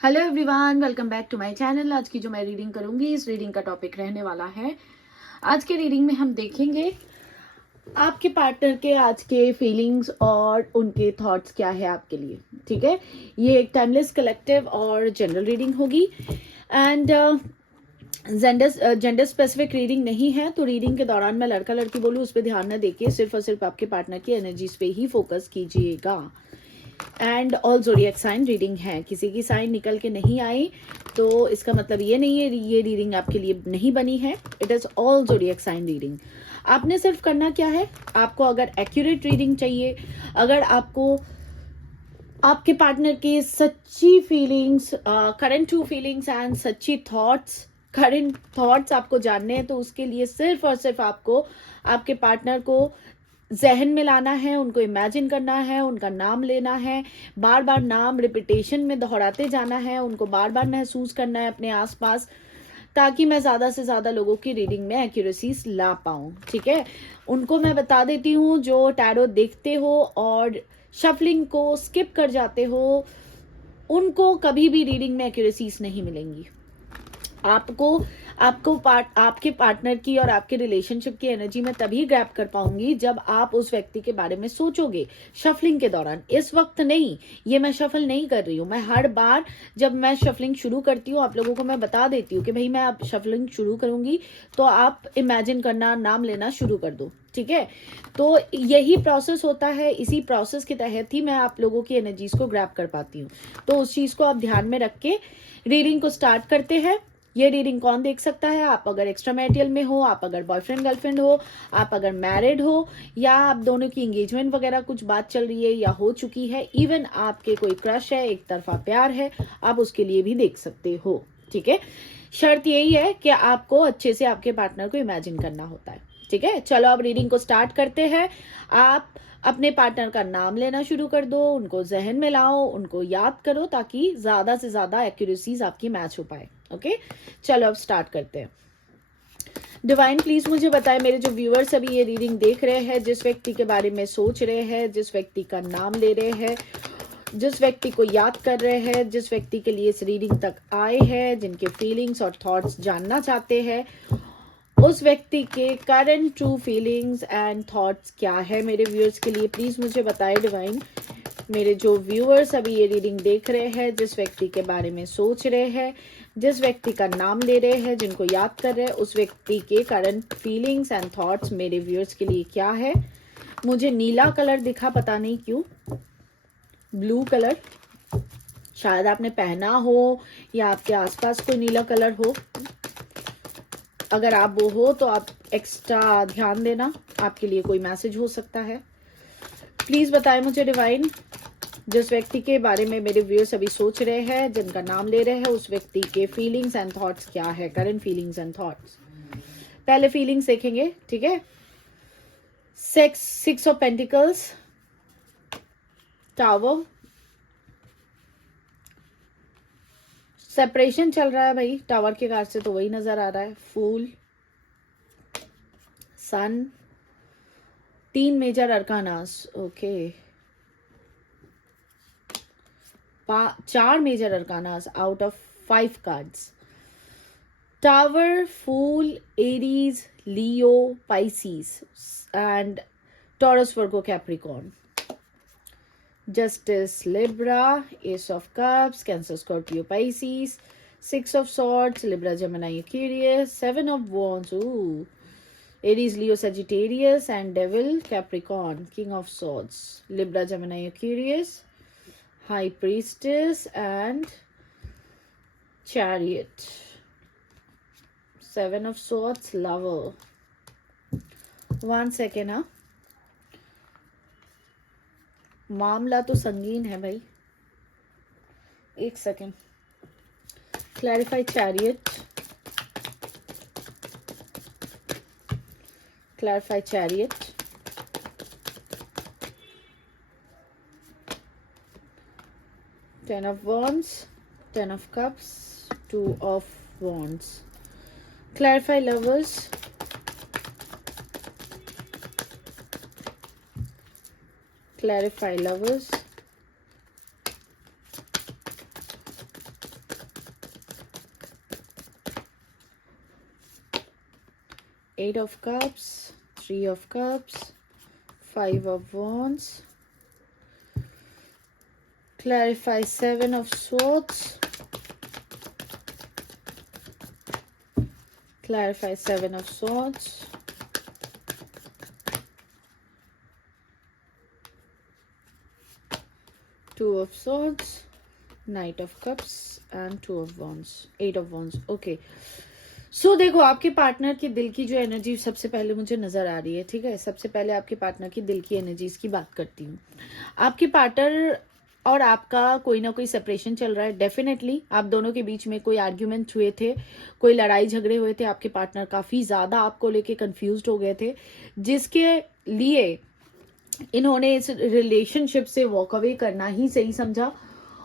Hello everyone, welcome back to my channel. आज की जो मैं रीडिंग करूंगी, इस रीडिंग का टॉपिक रहने वाला है, आज के रीडिंग में हम देखेंगे आपके पार्टनर के आज के फीलिंग्स और उनके थॉट्स क्या है आपके लिए। ठीक है, ये एक टाइमलेस, कलेक्टिव और जनरल रीडिंग होगी एंड जेंडर स्पेसिफिक रीडिंग नहीं है। तो रीडिंग के दौरान मैं लड़का लड़की बोलूँ उस पर ध्यान न देके सिर्फ और सिर्फ आपके पार्टनर की एनर्जीज पे ही फोकस कीजिएगा। And all zodiac sign reading है, किसी की साइन निकल के नहीं आई तो इसका मतलब ये नहीं है ये रीडिंग आपके लिए नहीं बनी है। It is all zodiac sign reading. आपने सिर्फ करना क्या है, आपको अगर एक्यूरेट रीडिंग चाहिए, अगर आपको आपके पार्टनर की सच्ची feelings, current true feelings and सच्ची थॉट्स, करंट थॉट्स आपको जानने हैं, तो उसके लिए सिर्फ और सिर्फ आपको आपके पार्टनर को जहन में लाना है, उनको इमेजिन करना है, उनका नाम लेना है, बार बार नाम रिपीटेशन में दोहराते जाना है, उनको बार बार महसूस करना है अपने आसपास, ताकि मैं ज़्यादा से ज़्यादा लोगों की रीडिंग में एक्यूरेसीज ला पाऊँ। ठीक है, उनको मैं बता देती हूँ, जो टैरो देखते हो और शफलिंग को स्किप कर जाते हो, उनको कभी भी रीडिंग में एक्यूरेसीज नहीं मिलेंगी। आपको आपके पार्टनर की और आपके रिलेशनशिप की एनर्जी में तभी ग्रैब कर पाऊंगी जब आप उस व्यक्ति के बारे में सोचोगे शफलिंग के दौरान। इस वक्त नहीं, ये मैं शफल नहीं कर रही हूँ। मैं हर बार जब मैं शफलिंग शुरू करती हूँ आप लोगों को मैं बता देती हूँ कि भाई मैं अब शफलिंग शुरू करूंगी तो आप इमेजिन करना, नाम लेना शुरू कर दो। ठीक है, तो यही प्रोसेस होता है, इसी प्रोसेस के तहत ही मैं आप लोगों की एनर्जीज को ग्रैब कर पाती हूँ। तो उस चीज को आप ध्यान में रख के रीडिंग को स्टार्ट करते हैं। ये रीडिंग कौन देख सकता है? आप अगर एक्स्ट्रा मैरिटल में हो, आप अगर बॉयफ्रेंड गर्लफ्रेंड हो, आप अगर मैरिड हो, या आप दोनों की एंगेजमेंट वगैरह कुछ बात चल रही है या हो चुकी है, इवन आपके कोई क्रश है, एक तरफा प्यार है, आप उसके लिए भी देख सकते हो। ठीक है, शर्त यही है कि आपको अच्छे से आपके पार्टनर को इमेजिन करना होता है। ठीक है, चलो अब रीडिंग को स्टार्ट करते हैं। आप अपने पार्टनर का नाम लेना शुरू कर दो, उनको जहन में लाओ, उनको याद करो, ताकि ज्यादा से ज्यादा एक्यूरेसीज आपकी मैच हो पाए। ओके, चलो अब स्टार्ट करते हैं। डिवाइन प्लीज मुझे बताएं, मेरे जो व्यूअर्स अभी ये रीडिंग देख रहे हैं, जिस व्यक्ति के बारे में सोच रहे हैं, जिस व्यक्ति का नाम ले रहे हैं, जिस व्यक्ति को याद कर रहे हैं, जिस व्यक्ति के लिए इस रीडिंग तक आए हैं, जिनके फीलिंग्स और थॉट्स जानना चाहते हैं, उस व्यक्ति के current true feelings and thoughts क्या है मेरे व्यूअर्स के लिए, प्लीज मुझे बताएं डिवाइन। मेरे जो व्यूअर्स अभी ये रीडिंग देख रहे हैं, जिस व्यक्ति के बारे में सोच रहे हैं, जिस व्यक्ति का नाम ले रहे हैं, जिनको याद कर रहे हैं, उस व्यक्ति के करंट फीलिंग्स एंड थॉट्स मेरे व्यूअर्स के लिए क्या है। मुझे नीला कलर दिखा, पता नहीं क्यों, ब्लू कलर, शायद आपने पहना हो या आपके आसपास कोई नीला कलर हो। अगर आप वो हो तो आप एक्स्ट्रा ध्यान देना, आपके लिए कोई मैसेज हो सकता है। प्लीज बताएं मुझे डिवाइन, जिस व्यक्ति के बारे में मेरे व्यूअर्स अभी सोच रहे हैं, जिनका नाम ले रहे हैं, उस व्यक्ति के फीलिंग्स एंड थॉट्स क्या है, करंट फीलिंग्स एंड थॉट्स। पहले फीलिंग्स देखेंगे। ठीक है, six of pentacles, tower, separation चल रहा है भाई, टावर के कार्ड से तो वही नजर आ रहा है। Fool, sun, 3 major arcanas. Okay, 4 major arcanas out of 5 cards. Tower, fool, Aries, Leo, Pisces and Taurus, Virgo, Capricorn. Justice, Libra, Ace of Cups, Cancer, Scorpio, Pisces, 6 of Swords, Libra, Gemini, Aquarius, 7 of Wands, ooh, Aries, Leo, Sagittarius, and Devil, Capricorn, King of Swords, Libra, Gemini, Aquarius, High Priestess, and Chariot, 7 of Swords, Lover. 1 second, huh? मामला तो संगीन है भाई, 1 second. Clarify chariot, clarify chariot, Ten of Wands, 10 of Cups, 2 of Wands. Clarify Lovers, clarify Lovers, 8 of Cups, 3 of Cups, 5 of Wands. Clarify 7 of Swords. Clarify 7 of Swords. Two of Swords, Knight of Cups and 2 of Wands, 8 of Wands. Okay so देखो, आपके partner के दिल की जो energy सबसे पहले मुझे नजर आ रही है, ठीक है। सबसे पहले आपके पार्टनर की दिल की एनर्जीज की बात करती हूँ। आपके पार्टनर और आपका कोई ना कोई सेपरेशन चल रहा है। डेफिनेटली आप दोनों के बीच में कोई आर्ग्यूमेंट हुए थे, कोई लड़ाई झगड़े हुए थे। आपके पार्टनर काफी ज्यादा आपको लेके कंफ्यूज्ड हो गए थे, जिसके लिए इन्होंने इस रिलेशनशिप से वॉक अवे करना ही सही समझा।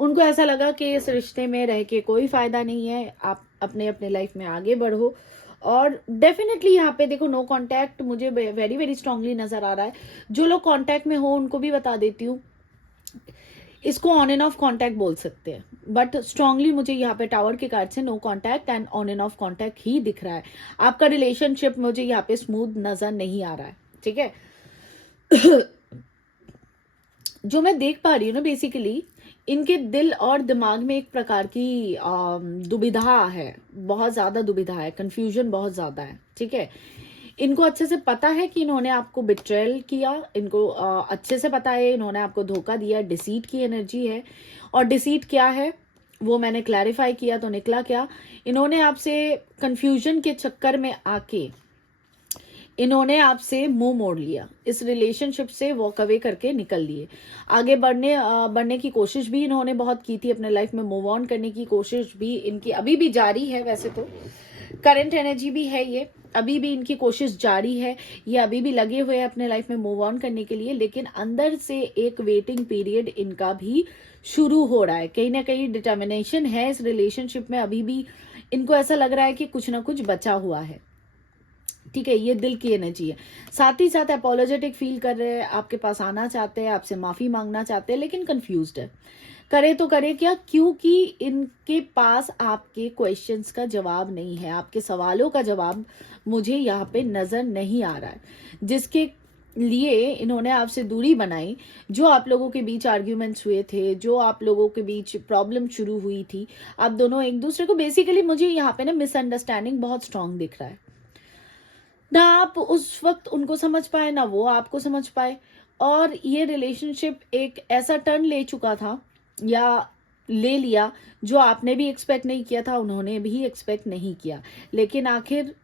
उनको ऐसा लगा कि इस रिश्ते में रह के कोई फायदा नहीं है, आप अपने अपने लाइफ में आगे बढ़ो। और डेफिनेटली यहाँ पे देखो, नो कांटेक्ट मुझे वेरी वेरी स्ट्रांगली नजर आ रहा है। जो लोग कांटेक्ट में हो उनको भी बता देती हूँ, इसको ऑन एंड ऑफ कांटेक्ट बोल सकते हैं, बट स्ट्रांगली मुझे यहाँ पे टावर के कार्ड से no contact and on and off contact ही दिख रहा है। आपका रिलेशनशिप मुझे यहाँ पे स्मूथ नजर नहीं आ रहा है, ठीक है। जो मैं देख पा रही हूँ ना, बेसिकली इनके दिल और दिमाग में एक प्रकार की दुविधा है, बहुत ज्यादा दुविधा है, कंफ्यूजन बहुत ज्यादा है, ठीक है। इनको अच्छे से पता है कि इन्होंने आपको बिट्रेल किया, इनको अच्छे से पता है इन्होंने आपको धोखा दिया, डिसीट की एनर्जी है। और डिसीट क्या है वो मैंने क्लैरिफाई किया तो निकला क्या, इन्होंने आपसे कंफ्यूजन के चक्कर में आके इन्होंने आपसे मुंह मोड़ लिया, इस रिलेशनशिप से वॉक अवे करके निकल लिए। आगे बढ़ने की कोशिश भी इन्होंने बहुत की थी, अपने लाइफ में मूव ऑन करने की कोशिश भी इनकी अभी भी जारी है। वैसे तो करंट एनर्जी भी है ये, अभी भी इनकी कोशिश जारी है, ये अभी भी लगे हुए हैं अपने लाइफ में मूव ऑन करने के लिए, लेकिन अंदर से एक वेटिंग पीरियड इनका भी शुरू हो रहा है। कहीं ना कहीं डिटर्मिनेशन है इस रिलेशनशिप में, अभी भी इनको ऐसा लग रहा है कि कुछ ना कुछ बचा हुआ है, ठीक है। ये दिल की एनर्जी है। साथ ही साथ अपोलोजेटिक फील कर रहे हैं, आपके पास आना चाहते हैं, आपसे माफी मांगना चाहते हैं, लेकिन कंफ्यूज्ड है। करे तो करे क्या, क्योंकि इनके पास आपके क्वेश्चंस का जवाब नहीं है, आपके सवालों का जवाब मुझे यहाँ पे नजर नहीं आ रहा है, जिसके लिए इन्होंने आपसे दूरी बनाई। जो आप लोगों के बीच आर्ग्यूमेंट्स हुए थे, जो आप लोगों के बीच प्रॉब्लम शुरू हुई थी, आप दोनों एक दूसरे को बेसिकली मुझे यहाँ पे ना मिसअंडरस्टैंडिंग बहुत स्ट्रांग दिख रहा है। ना आप उस वक्त उनको समझ पाए, ना वो आपको समझ पाए, और ये रिलेशनशिप एक ऐसा टर्न ले चुका था या ले लिया जो आपने भी एक्सपेक्ट नहीं किया था, उन्होंने भी एक्सपेक्ट नहीं किया, लेकिन आखिर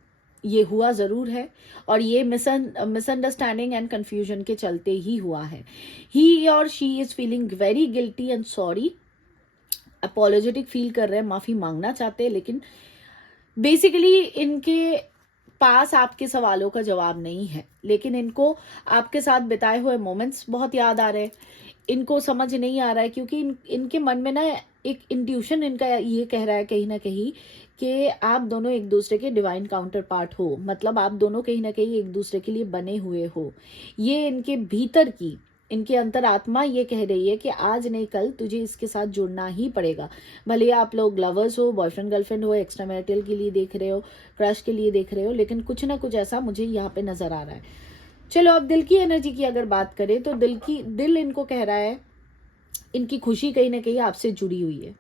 ये हुआ जरूर है। और ये मिसअंडरस्टैंडिंग एंड कंफ्यूजन के चलते ही हुआ है। ही और she is feeling very guilty and sorry, apologetic feel कर रहे हैं, माफी मांगना चाहते हैं, लेकिन बेसिकली इनके पास आपके सवालों का जवाब नहीं है, लेकिन इनको आपके साथ बिताए हुए मोमेंट्स बहुत याद आ रहे हैं। इनको समझ नहीं आ रहा है, क्योंकि इनके मन में ना एक इंट्यूशन इनका ये कह रहा है कहीं ना कहीं कि आप दोनों एक दूसरे के डिवाइन काउंटर पार्ट हो, मतलब आप दोनों कहीं ना कहीं एक दूसरे के लिए बने हुए हो। ये इनके भीतर की, इनके अंतरात्मा ये कह रही है कि आज नहीं कल तुझे इसके साथ जुड़ना ही पड़ेगा। भले आप लोग लवर्स हो, बॉयफ्रेंड गर्लफ्रेंड हो, एक्स्ट्रा मैरिटल के लिए देख रहे हो, क्रश के लिए देख रहे हो, लेकिन कुछ ना कुछ ऐसा मुझे यहाँ पे नजर आ रहा है। चलो अब दिल की एनर्जी की अगर बात करें तो दिल इनको कह रहा है, इनकी खुशी कहीं ना कहीं आपसे जुड़ी हुई है,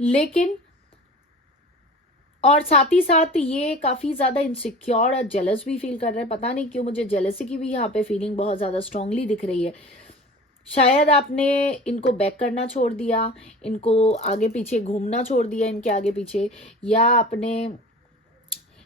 लेकिन और साथ ही साथ ये काफी ज्यादा इनसिक्योर और जेलस भी फील कर रहे हैं। पता नहीं क्यों मुझे जेलसी की भी यहाँ पे फीलिंग बहुत ज्यादा स्ट्रांगली दिख रही है। शायद आपने इनको बैक करना छोड़ दिया, इनको आगे पीछे घूमना छोड़ दिया इनके आगे पीछे, या आपने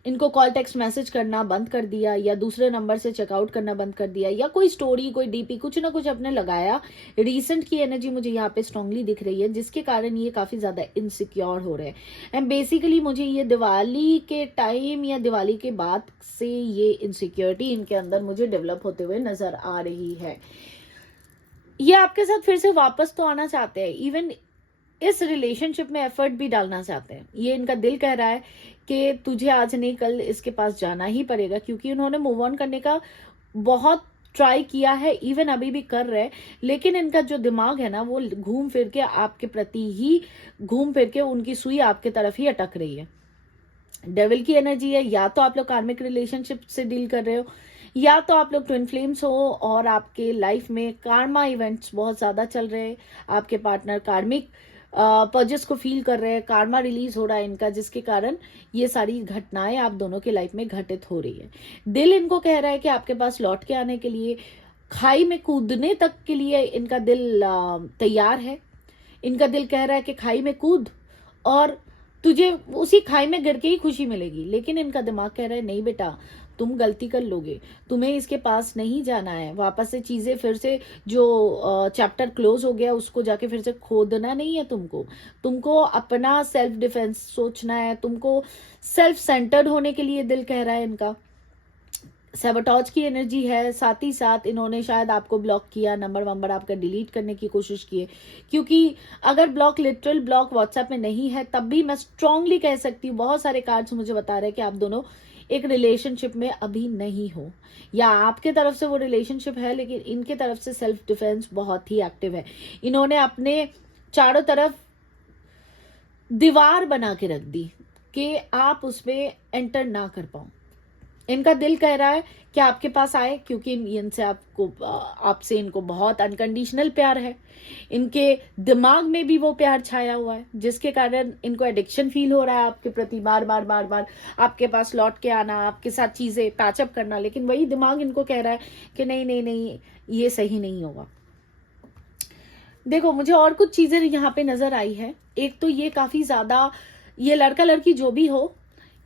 इनको कॉल टेक्स्ट मैसेज करना बंद कर दिया, या दूसरे नंबर से चेकआउट करना बंद कर दिया, या कोई स्टोरी, कोई डीपी, कुछ ना कुछ आपने लगाया। रीसेंट की एनर्जी मुझे यहाँ पे स्ट्रांगली दिख रही है, जिसके कारण ये काफी ज्यादा इनसिक्योर हो रहे हैं। एंड बेसिकली मुझे ये दिवाली के टाइम या दिवाली के बाद से ये इनसिक्योरिटी इनके अंदर मुझे डेवलप होते हुए नजर आ रही है। ये आपके साथ फिर से वापस तो आना चाहते हैं, इवन इस रिलेशनशिप में एफर्ट भी डालना चाहते हैं। ये इनका दिल कह रहा है कि तुझे आज नहीं कल इसके पास जाना ही पड़ेगा, क्योंकि उन्होंने मूव ऑन करने का बहुत ट्राई किया है, इवन अभी भी कर रहे हैं, लेकिन इनका जो दिमाग है ना वो घूम फिर के आपके प्रति ही घूम फिर के उनकी सुई आपके तरफ ही अटक रही है। डेविल की एनर्जी है, या तो आप लोग कार्मिक रिलेशनशिप से डील कर रहे हो, या तो आप लोग ट्विन फ्लेम्स हो और आपके लाइफ में कार्मा इवेंट्स बहुत ज़्यादा चल रहे हैं। आपके पार्टनर कार्मिक पर्जेस को फील कर रहे हैं, कार्मा रिलीज हो रहा है इनका, जिसके कारण ये सारी घटनाएं आप दोनों के लाइफ में घटित हो रही है। दिल इनको कह रहा है कि आपके पास लौट के आने के लिए, खाई में कूदने तक के लिए इनका दिल तैयार है। इनका दिल कह रहा है कि खाई में कूद और तुझे उसी खाई में गिर के ही खुशी मिलेगी, लेकिन इनका दिमाग कह रहा है नहीं बेटा, तुम गलती कर लोगे, तुम्हें इसके पास नहीं जाना है, वापस से चीजें फिर से जो चैप्टर क्लोज हो गया उसको जाके फिर से खोदना नहीं है तुमको। तुमको अपना सेल्फ डिफेंस सोचना है, तुमको सेल्फ सेंटर्ड होने के लिए दिल कह रहा है इनका। सैबोटॉज की एनर्जी है, साथ ही साथ इन्होंने शायद आपको ब्लॉक किया, नंबर वंबर आपका डिलीट करने की कोशिश की है, क्योंकि अगर ब्लॉक लिटरल ब्लॉक व्हाट्सएप में नहीं है तब भी मैं स्ट्रांगली कह सकती हूँ, बहुत सारे कार्ड्स मुझे बता रहे हैं कि आप दोनों एक रिलेशनशिप में अभी नहीं हो, या आपके तरफ से वो रिलेशनशिप है लेकिन इनके तरफ से सेल्फ डिफेंस बहुत ही एक्टिव है। इन्होंने अपने चारों तरफ दीवार बना के रख दी कि आप उसमें एंटर ना कर पाओ। इनका दिल कह रहा है कि आपके पास आए, क्योंकि इनसे आपसे इनको बहुत अनकंडीशनल प्यार है। इनके दिमाग में भी वो प्यार छाया हुआ है, जिसके कारण इनको एडिक्शन फील हो रहा है आपके प्रति, बार बार बार बार आपके पास लौट के आना, आपके साथ चीजें पैचअप करना, लेकिन वही दिमाग इनको कह रहा है कि नहीं नहीं नहीं, ये सही नहीं होगा। देखो, मुझे और कुछ चीजें यहाँ पे नजर आई है। एक तो ये काफी ज्यादा, ये लड़का लड़की जो भी हो,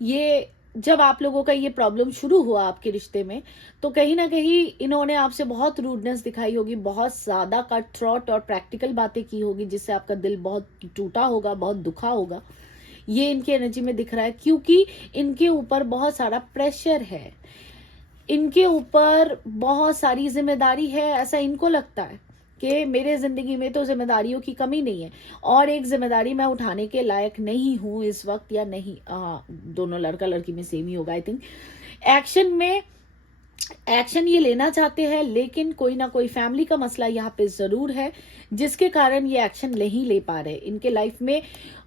ये जब आप लोगों का ये प्रॉब्लम शुरू हुआ आपके रिश्ते में, तो कहीं ना कहीं इन्होंने आपसे बहुत रूडनेस दिखाई होगी, बहुत ज्यादा कट थ्रॉट और प्रैक्टिकल बातें की होगी, जिससे आपका दिल बहुत टूटा होगा, बहुत दुखा होगा। ये इनकी एनर्जी में दिख रहा है, क्योंकि इनके ऊपर बहुत सारा प्रेशर है, इनके ऊपर बहुत सारी जिम्मेदारी है। ऐसा इनको लगता है कि मेरे जिंदगी में तो जिम्मेदारियों की कमी नहीं है, और एक जिम्मेदारी मैं उठाने के लायक नहीं हूं इस वक्त, या नहीं, दोनों लड़का लड़की में सेम ही होगा आई थिंक। एक्शन ये लेना चाहते हैं, लेकिन कोई ना कोई फैमिली का मसला यहाँ पे जरूर है, जिसके कारण ये एक्शन नहीं ले पा रहे। इनके लाइफ में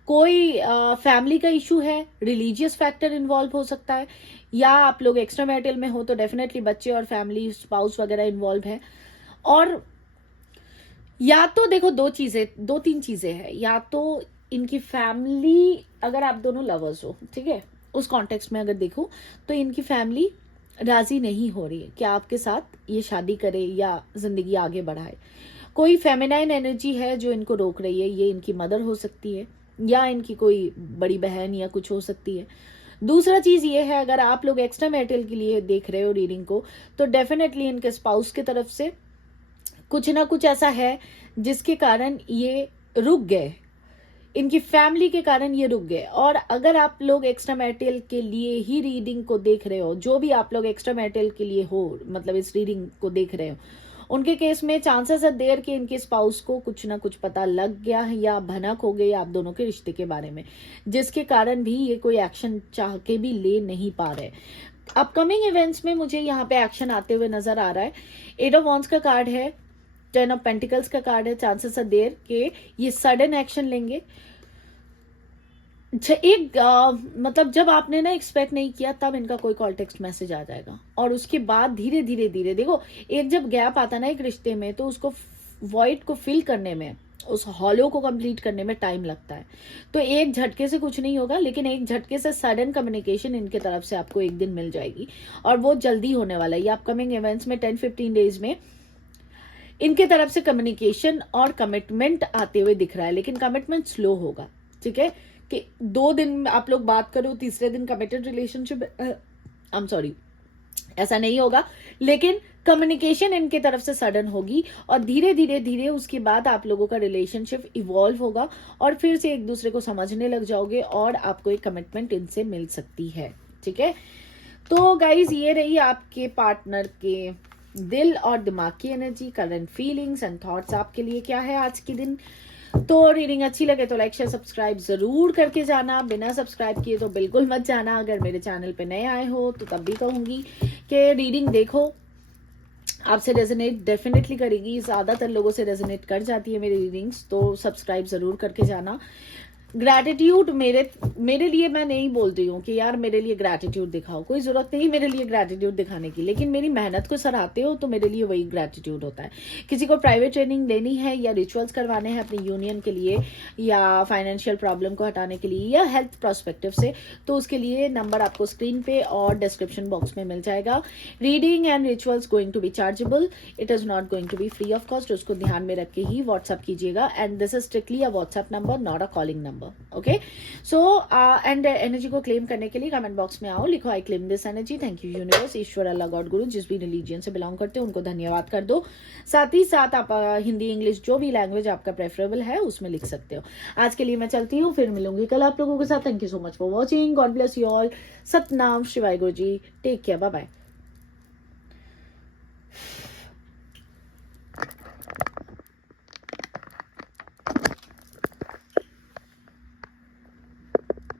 कोई फैमिली का इशू है, रिलीजियस फैक्टर इन्वॉल्व हो सकता है, या आप लोग एक्स्ट्रा मैरिटल में हो तो डेफिनेटली बच्चे और फैमिली स्पाउस वगैरह इन्वॉल्व है। और या तो देखो, दो तीन चीजें हैं, या तो इनकी फैमिली, अगर आप दोनों लवर्स हो, ठीक है, उस कॉन्टेक्स्ट में अगर देखो तो इनकी फैमिली राजी नहीं हो रही है कि आपके साथ ये शादी करे या जिंदगी आगे बढ़ाए। कोई फेमिनाइन एनर्जी है जो इनको रोक रही है, ये इनकी मदर हो सकती है, या इनकी कोई बड़ी बहन या कुछ हो सकती है। दूसरा चीज ये है, अगर आप लोग एक्स्ट्रा मैरिटल के लिए देख रहे हो रीडिंग को, तो डेफिनेटली इनके स्पाउस की तरफ से कुछ ना कुछ ऐसा है जिसके कारण ये रुक गए, इनकी फैमिली के कारण ये रुक गए। और अगर आप लोग एक्स्ट्रा मैरिटल के लिए ही रीडिंग को देख रहे हो, जो भी आप लोग एक्स्ट्रा मैरिटल के लिए हो, मतलब इस रीडिंग को देख रहे हो, उनके केस में चांसेस है देयर कि इनके स्पाउस को कुछ ना कुछ पता लग गया है या भनक हो गई आप दोनों के रिश्ते के बारे में, जिसके कारण भी ये कोई एक्शन चाह के भी ले नहीं पा रहे। अपकमिंग इवेंट्स में मुझे यहाँ पे एक्शन आते हुए नजर आ रहा है। 8 ऑफ वॉन्ड्स का कार्ड है, 10 ऑफ पेंटिकल्स का कार्ड है, चांसेस है देयर के ये सडन एक्शन लेंगे। मतलब जब आपने ना एक्सपेक्ट नहीं किया, तब इनका कोई कॉल टेक्स्ट मैसेज आ जाएगा, और उसके बाद धीरे धीरे धीरे, देखो एक जब गैप आता ना एक रिश्ते में, तो उसको वॉइड को फिल करने में, उस हॉलो को कंप्लीट करने में टाइम लगता है। तो एक झटके से कुछ नहीं होगा, लेकिन एक झटके से सडन कम्युनिकेशन इनके तरफ से आपको एक दिन मिल जाएगी, और वो जल्दी होने वाला है। ये अपकमिंग इवेंट्स में 10-15 डेज में इनके तरफ से कम्युनिकेशन और कमिटमेंट आते हुए दिख रहा है, लेकिन कमिटमेंट स्लो होगा, ठीक है, कि 2 दिन आप लोग बात करो, तीसरे दिन committed relationship, I am sorry, ऐसा नहीं होगा, लेकिन कम्युनिकेशन इनके तरफ से सडन होगी, और धीरे धीरे धीरे उसके बाद आप लोगों का रिलेशनशिप इवॉल्व होगा, और फिर से एक दूसरे को समझने लग जाओगे, और आपको एक कमिटमेंट इनसे मिल सकती है, ठीक है। तो गाइज, ये रही आपके पार्टनर के दिल और दिमाग की energy, current feelings and thoughts आपके लिए क्या है आज के दिन। तो रीडिंग अच्छी लगे तो लाइक शेयर सब्सक्राइब जरूर करके जाना, बिना सब्सक्राइब किए तो बिल्कुल मत जाना। अगर मेरे चैनल पे नए आए हो तो तब भी कहूंगी कि रीडिंग देखो, आपसे रेजोनेट डेफिनेटली करेगी, ज्यादातर लोगों से रेजोनेट कर जाती है मेरी रीडिंग्स, तो सब्सक्राइब जरूर करके जाना। ग्रैटिट्यूड मेरे लिए, मैं नहीं बोलती हूँ कि यार मेरे लिए ग्रैटिट्यूड दिखाओ, कोई जरूरत नहीं मेरे लिए ग्रैटिट्यूड दिखाने की, लेकिन मेरी मेहनत को सराहते हो तो मेरे लिए वही ग्रैटिट्यूड होता है। किसी को प्राइवेट ट्रेनिंग लेनी है या रिचुअल्स करवाने हैं अपनी यूनियन के लिए या फाइनेंशियल प्रॉब्लम को हटाने के लिए या हेल्थ प्रोस्पेक्टिव से, तो उसके लिए नंबर आपको स्क्रीन पे और डिस्क्रिप्शन बॉक्स में मिल जाएगा। Reading and rituals going to be chargeable, it is not going to be free of cost, उसको ध्यान में रख के ही व्हाट्सअप कीजिएगा। And this is strictly a WhatsApp number, not a calling number. Okay, so and energy को claim करने के लिए कमेंट बॉक्स में आओ, लिखो I claim this energy, thank you universe, ईश्वर, अल्लाह, गॉड, गुरु, जिस भी रिलीजियन से बिलोंग करते हो उनको धन्यवाद कर दो। साथ ही साथ आप हिंदी इंग्लिश जो भी लैंग्वेज आपका प्रेफरेबल है उसमें लिख सकते हो। आज के लिए मैं चलती हूँ, फिर मिलूंगी कल आप लोगों के साथ। Thank you so much for watching, God bless you all, Satnam शिवाय गुरु जी, टेक केयर, बाय बाय।